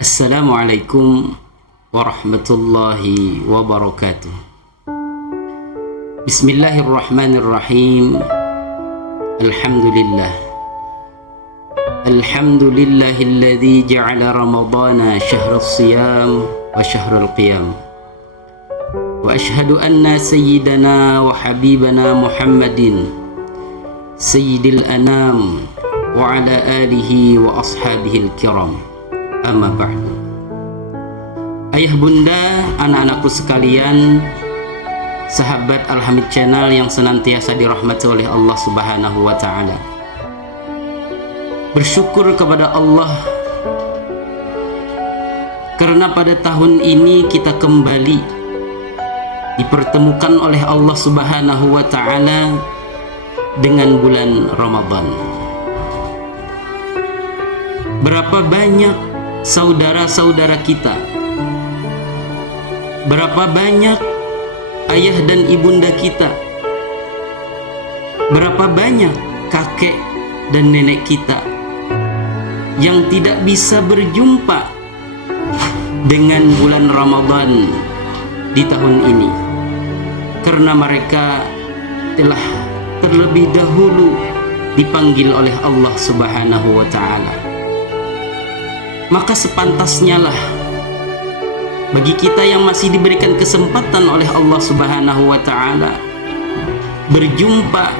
Assalamualaikum warahmatullahi wabarakatuh. Bismillahirrahmanirrahim. Alhamdulillah. Alhamdulillahilladzi ja'ala ramadana syahrus siyam wa syahrul qiyam. Wa ashhadu anna sayyidana wa habibana Muhammadin sayyidil anam wa ala alihi wa ashabihil kiram. Amma ba'du. Ayah bunda, anak-anakku sekalian, sahabat Al-Hamid Channel yang senantiasa dirahmati oleh Allah Subhanahu wa Ta'ala. Bersyukur kepada Allah karena pada tahun ini kita kembali dipertemukan oleh Allah Subhanahu wa Ta'ala dengan bulan Ramadan. Berapa banyak saudara-saudara kita, berapa banyak ayah dan ibunda kita, berapa banyak kakek dan nenek kita yang tidak bisa berjumpa dengan bulan Ramadan di tahun ini karena mereka telah terlebih dahulu dipanggil oleh Allah Subhanahu wa Ta'ala. Maka sepantasnya lah bagi kita yang masih diberikan kesempatan oleh Allah Subhanahu wa Ta'ala berjumpa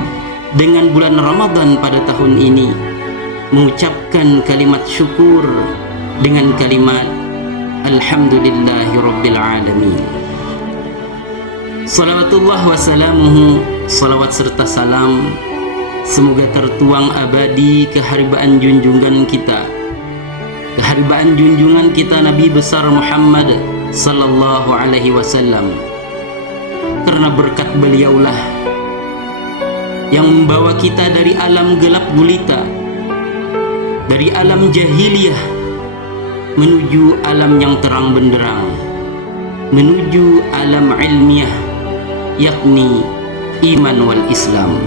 dengan bulan Ramadan pada tahun ini, mengucapkan kalimat syukur dengan kalimat Alhamdulillahi Rabbil Alamin. Salawatullah wa salamuhu, salawat serta salam semoga tertuang abadi keharibaan junjungan kita, keharibaan junjungan kita Nabi besar Muhammad sallallahu alaihi wasallam. Karena berkat beliaulah yang membawa kita dari alam gelap gulita, dari alam jahiliyah menuju alam yang terang benderang, menuju alam ilmiah, yakni iman wal Islam.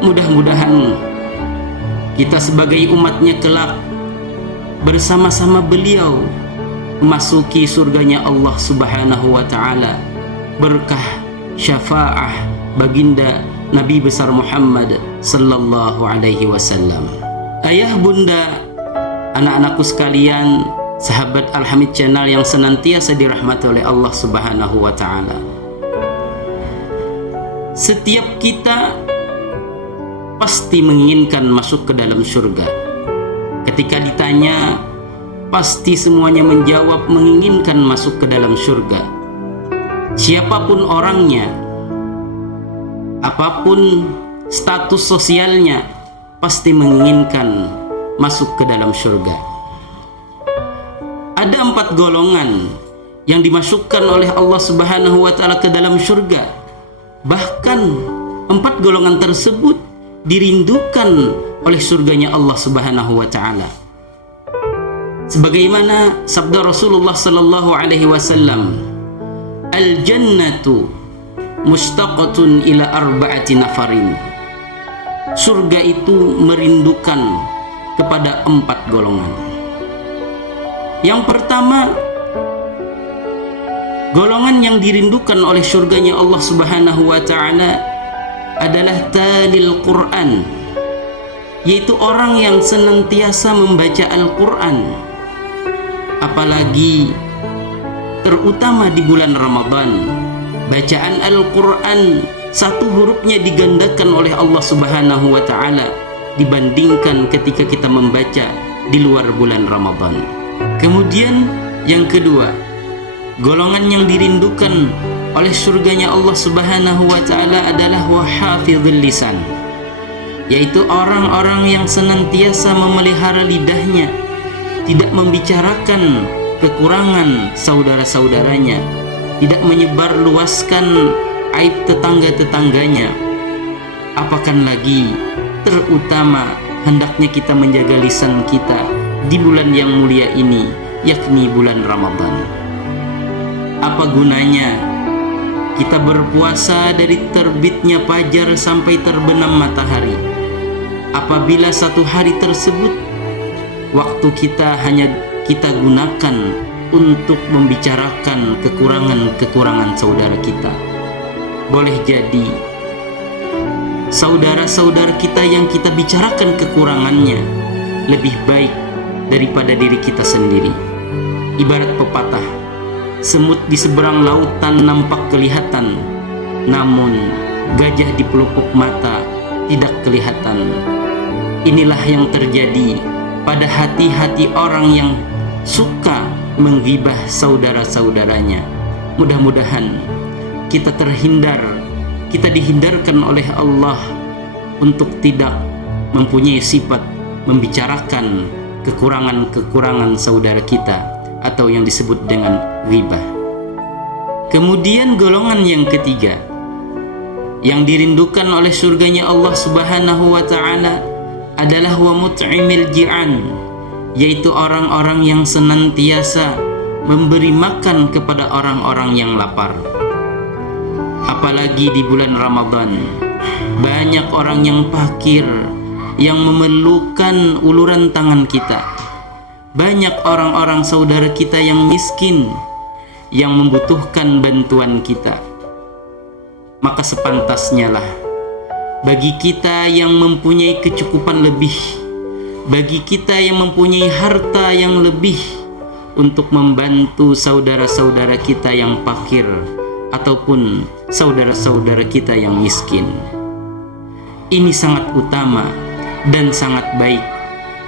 Mudah-mudahan kita sebagai umatnya kelak bersama-sama beliau memasuki surganya Allah Subhanahu wa Ta'ala berkah syafaah baginda Nabi besar Muhammad sallallahu alaihi wasallam. Ayah bunda, anak-anakku sekalian, sahabat Al-Hamid Channel yang senantiasa dirahmati oleh Allah Subhanahu wa Ta'ala. Setiap kita pasti menginginkan masuk ke dalam surga. Ketika ditanya, pasti semuanya menjawab menginginkan masuk ke dalam surga. Siapapun orangnya, apapun status sosialnya, pasti menginginkan masuk ke dalam surga. Ada 4 golongan yang dimasukkan oleh Allah Subhanahu wa Ta'ala ke dalam surga. Bahkan 4 golongan tersebut dirindukan oleh surganya Allah Subhanahu wa Ta'ala. Sebagaimana sabda Rasulullah sallallahu alaihi wasallam, al-jannatu mustaqatun ila arba'ati nafarin. Surga itu merindukan kepada 4 golongan. Yang pertama, golongan yang dirindukan oleh surganya Allah Subhanahu wa Ta'ala adalah talil Quran, yaitu orang yang senantiasa membaca Al-Quran, apalagi terutama di bulan Ramadan. Bacaan Al-Quran satu hurufnya digandakan oleh Allah Subhanahu wa Ta'ala dibandingkan ketika kita membaca di luar bulan Ramadan. Kemudian yang kedua, golongan yang dirindukan oleh surganya Allah Subhanahu wa Ta'ala adalah wahafidhul lisan, yaitu orang-orang yang senantiasa memelihara lidahnya, tidak membicarakan kekurangan saudara-saudaranya, tidak menyebarluaskan aib tetangga-tetangganya. Apakan lagi, terutama hendaknya kita menjaga lisan kita di bulan yang mulia ini, yakni bulan Ramadan. Apa gunanya kita berpuasa dari terbitnya fajar sampai terbenam matahari apabila satu hari tersebut waktu kita hanya kita gunakan untuk membicarakan kekurangan-kekurangan saudara kita. Boleh jadi saudara-saudara kita yang kita bicarakan kekurangannya lebih baik daripada diri kita sendiri. Ibarat pepatah, semut di seberang lautan nampak kelihatan, namun gajah di pelupuk mata tidak kelihatan. Inilah yang terjadi pada hati-hati orang yang suka menggibah saudara-saudaranya. Mudah-mudahan kita dihindarkan oleh Allah untuk tidak mempunyai sifat membicarakan kekurangan-kekurangan saudara kita atau yang disebut dengan ghibah. Kemudian golongan yang ketiga yang dirindukan oleh surganya Allah Subhanahu wa ta'ala adalah wa mut'imil ji'an, yaitu orang-orang yang senantiasa memberi makan kepada orang-orang yang lapar. Apalagi di bulan Ramadan, banyak orang yang fakir yang memerlukan uluran tangan kita. Banyak orang-orang saudara kita yang miskin yang membutuhkan bantuan kita. Maka sepantasnya lah bagi kita yang mempunyai kecukupan lebih, bagi kita yang mempunyai harta yang lebih, untuk membantu saudara-saudara kita yang fakir ataupun saudara-saudara kita yang miskin. Ini sangat utama dan sangat baik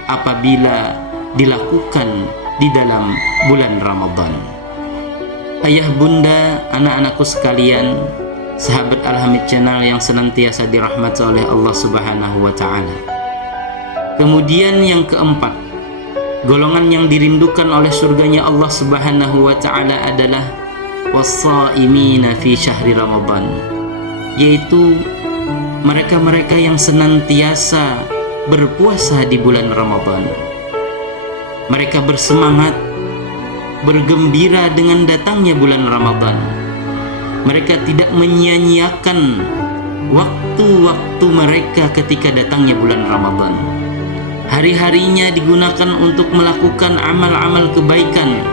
apabila dilakukan di dalam bulan Ramadan. Ayah bunda, anak-anakku sekalian, sahabat Al-Hamid Channel yang senantiasa dirahmati oleh Allah Subhanahu wa ta'ala. Kemudian yang keempat, golongan yang dirindukan oleh surganya Allah Subhanahu wa ta'ala adalah was-saimina fi syahri Ramadan, yaitu mereka-mereka yang senantiasa berpuasa di bulan Ramadan. Mereka bersemangat, bergembira dengan datangnya bulan Ramadan. Mereka tidak menyia-nyiakan waktu-waktu mereka ketika datangnya bulan Ramadan. Hari-harinya digunakan untuk melakukan amal-amal kebaikan,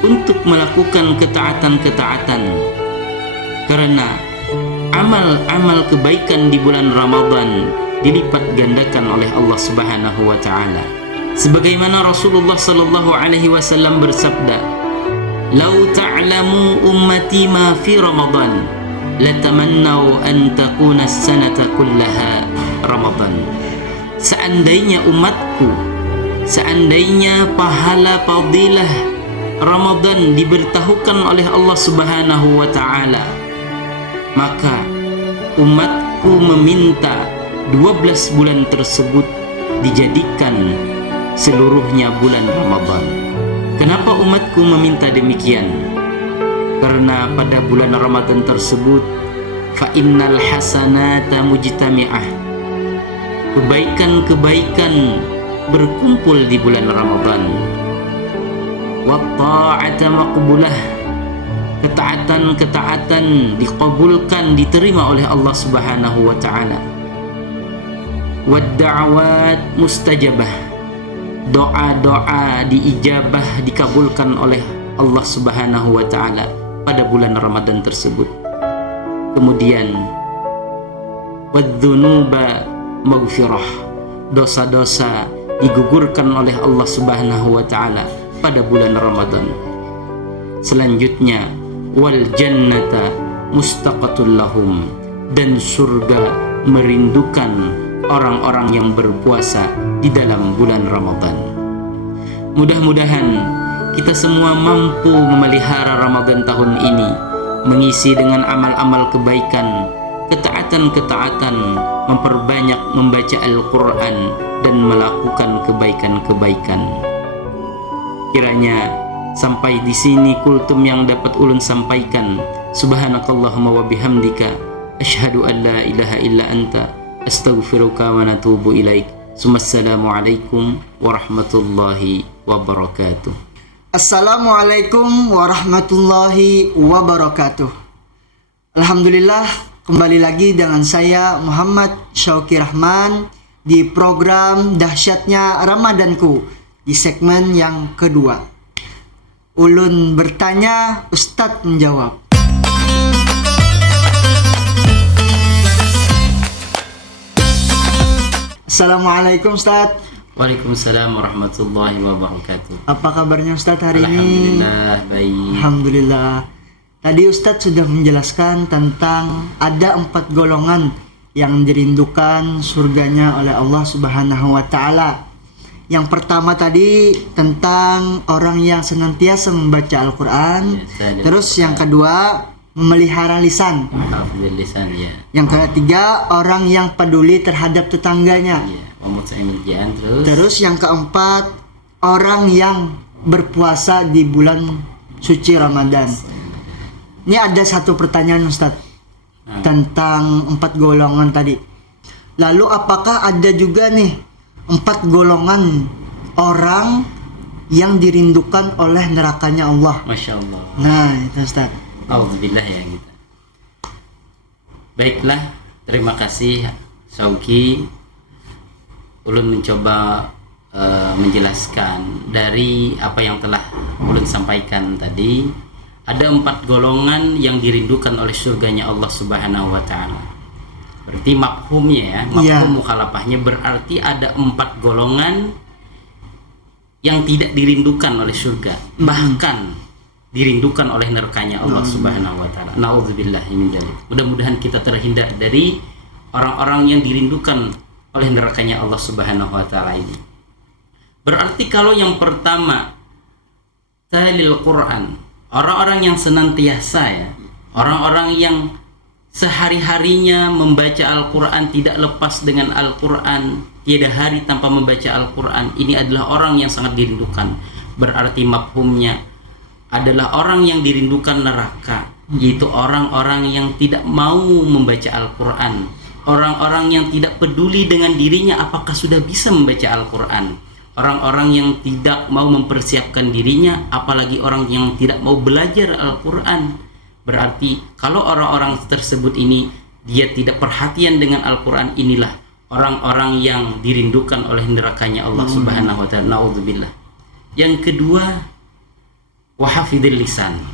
untuk melakukan ketaatan-ketaatan. Karena amal-amal kebaikan di bulan Ramadan dilipat gandakan oleh Allah Subhanahu wa ta'ala. Sebagaimana Rasulullah sallallahu alaihi wasallam bersabda, "Lau ta'lamu ummati ma fi Ramadan, latamannau an takuna as-sanata kullaha Ramadan." Seandainya umatku, seandainya pahala fadilah Ramadan diberitahukan oleh Allah Subhanahu wa ta'ala, maka umatku meminta 12 bulan tersebut dijadikan seluruhnya bulan Ramadan. Kenapa umatku meminta demikian? Karena pada bulan Ramadan tersebut fa innal hasanata mujtami'ah, kebaikan-kebaikan berkumpul di bulan Ramadan. Wa ta'ata maqbulah, ketaatan-ketaatan dikabulkan, diterima oleh Allah Subhanahu wa ta'ala. Wa da'awat mustajabah, doa-doa diijabah, dikabulkan oleh Allah Subhanahu wa ta'ala pada bulan Ramadan tersebut. Kemudian wadzunuba maghfirah, dosa-dosa digugurkan oleh Allah Subhanahu wa ta'ala pada bulan Ramadan. Selanjutnya wal jannata mustaqatul lahum, dan surga merindukan orang-orang yang berpuasa di dalam bulan Ramadan. Mudah-mudahan kita semua mampu memelihara Ramadan tahun ini, mengisi dengan amal-amal kebaikan, ketaatan-ketaatan, memperbanyak membaca Al-Quran dan melakukan kebaikan-kebaikan. Kiranya sampai di sini kultum yang dapat ulun sampaikan. Subhanakallahumma wa bihamdika, asyhadu an la ilaha illa anta, astaghfiruka wa natubu ilaik. Assalamualaikum warahmatullahi wabarakatuh. Assalamualaikum warahmatullahi wabarakatuh. Alhamdulillah, kembali lagi dengan saya Muhammad Syauqi Rahman di program Dahsyatnya Ramadanku di segmen yang kedua. Ulun bertanya, Ustadz menjawab. Assalamualaikum Ustadz. Waalaikumsalam warahmatullahi wabarakatuh. Apa kabarnya Ustadz hari ini? Alhamdulillah baik. Alhamdulillah. Tadi Ustadz sudah menjelaskan tentang ada 4 golongan yang dirindukan surganya oleh Allah Subhanahu wa Ta'ala. Yang pertama tadi tentang orang yang senantiasa membaca Al-Quran. Terus yang kedua memelihara lisan. Hafidhil lisan ya. Yang ketiga orang yang peduli terhadap tetangganya. Ya, wa mut'imil ji'an Terus yang keempat orang yang berpuasa di bulan suci Ramadan. Ini ada satu pertanyaan Ustadz tentang 4 golongan tadi. Lalu apakah ada juga nih 4 golongan orang yang dirindukan oleh nerakanya Allah? Masya Allah. Nah itu Ustadz. Alhamdulillah ya kita. Baiklah, terima kasih Sauki. Ulun mencoba menjelaskan dari apa yang telah Ulun sampaikan tadi. Ada 4 golongan yang dirindukan oleh surganya Allah Subhanahu wa Ta'ala. Berarti mafhumnya ya, mafhum mukhalafahnya berarti ada 4 golongan yang tidak dirindukan oleh surga, bahkan dirindukan oleh nerakanya Allah Subhanahu wa Ta'ala. Nauzubillahi min dzalik. Mudah-mudahan kita terhindar dari orang-orang yang dirindukan oleh nerakanya Allah Subhanahu wa Ta'ala ini. Berarti kalau yang pertama talil Quran, orang-orang yang senantiasa ya, orang-orang yang sehari-harinya membaca Al-Quran, tidak lepas dengan Al-Quran, tiada hari tanpa membaca Al-Quran, ini adalah orang yang sangat dirindukan. Berarti mafhumnya adalah orang yang dirindukan neraka, yaitu orang-orang yang tidak mau membaca Al-Quran, orang-orang yang tidak peduli dengan dirinya apakah sudah bisa membaca Al-Quran, orang-orang yang tidak mau mempersiapkan dirinya, apalagi orang yang tidak mau belajar Al-Quran. Berarti kalau orang-orang tersebut ini dia tidak perhatian dengan Al-Quran, inilah orang-orang yang dirindukan oleh nerakanya Allah Subhanahu wa Ta'ala. Naudzubillah. Yang kedua, wahafidil lisan,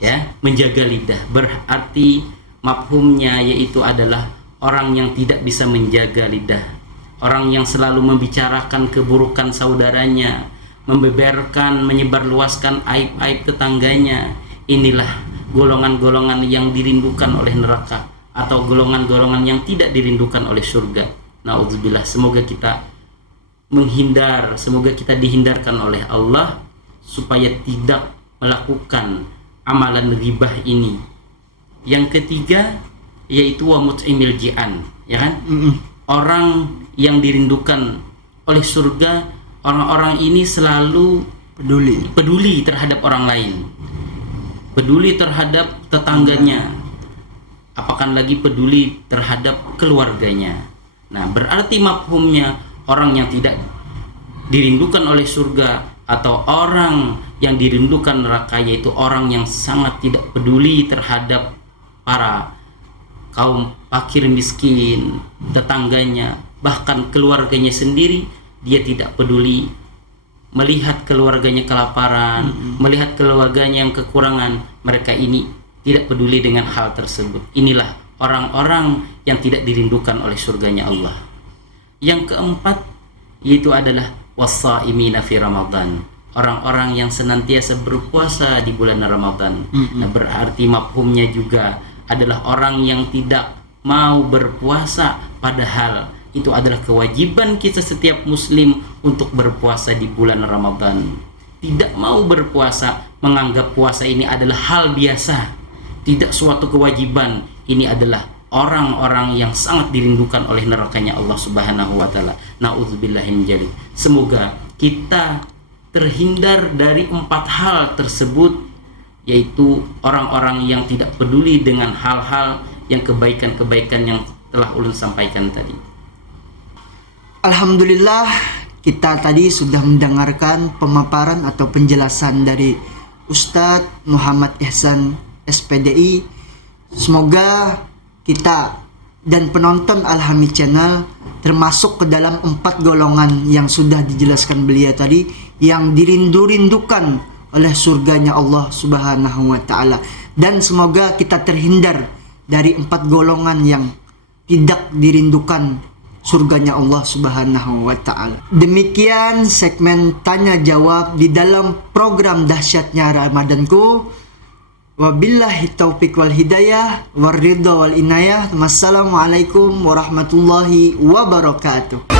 ya, menjaga lidah. Berarti mafhumnya yaitu adalah orang yang tidak bisa menjaga lidah, orang yang selalu membicarakan keburukan saudaranya, membeberkan, menyebarluaskan aib-aib tetangganya. Inilah golongan-golongan yang dirindukan oleh neraka, atau golongan-golongan yang tidak dirindukan oleh surga. Nauzubillah. Semoga kita menghindar, semoga kita dihindarkan oleh Allah supaya tidak melakukan amalan ribah ini. Yang ketiga yaitu wa mut'imil ji'an, ya kan? Orang yang dirindukan oleh surga, orang-orang ini selalu peduli terhadap orang lain, peduli terhadap tetangganya, apakah lagi peduli terhadap keluarganya. Nah, berarti mafhumnya orang yang tidak dirindukan oleh surga atau orang yang dirindukan neraka yaitu orang yang sangat tidak peduli terhadap para kaum fakir miskin, tetangganya, bahkan keluarganya sendiri. Dia tidak peduli melihat keluarganya kelaparan, melihat keluarganya yang kekurangan. Mereka ini tidak peduli dengan hal tersebut. Inilah orang-orang yang tidak dirindukan oleh surganya Allah. Yang keempat yaitu adalah was-shaimina fi Ramadan, orang-orang yang senantiasa berpuasa di bulan Ramadan. Nah, berarti mafhumnya juga adalah orang yang tidak mau berpuasa, padahal itu adalah kewajiban kita setiap muslim untuk berpuasa di bulan Ramadan. Tidak mau berpuasa, menganggap puasa ini adalah hal biasa, tidak suatu kewajiban. Ini adalah orang-orang yang sangat dirindukan oleh nerakanya Allah Subhanahu wa Ta'ala. Nauzubillahi min dzalik. Semoga kita terhindar dari 4 hal tersebut, yaitu orang-orang yang tidak peduli dengan hal-hal yang kebaikan-kebaikan yang telah ulun sampaikan tadi. Alhamdulillah, kita tadi sudah mendengarkan pemaparan atau penjelasan dari Ustadz Muhammad Ihsan SPDI. Semoga kita dan penonton Al-Hamid Channel termasuk ke dalam 4 golongan yang sudah dijelaskan beliau tadi, yang dirindu-rindukan oleh surganya Allah Subhanahu wa taala. Dan semoga kita terhindar dari 4 golongan yang tidak dirindukan surganya Allah Subhanahu wa taala. Demikian segmen tanya jawab di dalam program Dahsyatnya Ramadanku. Wabillahi taufiq wal hidayah waridha wal inayah. Wassalamualaikum warahmatullahi wabarakatuh.